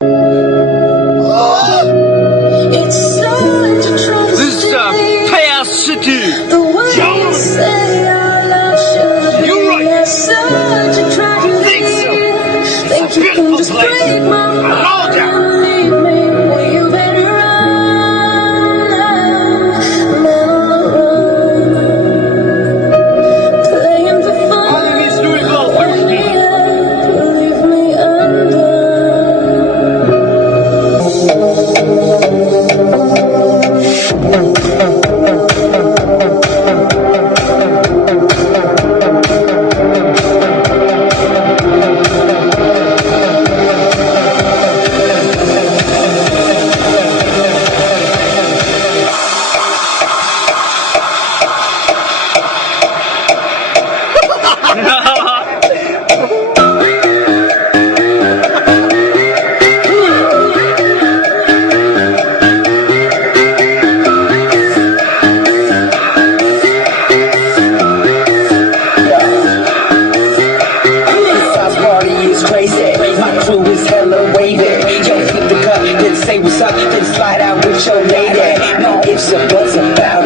This is Peja city. You're right. I think so. It's a beautiful place. I love that. Say what's up, then slide out with your lady. No ifs or buts about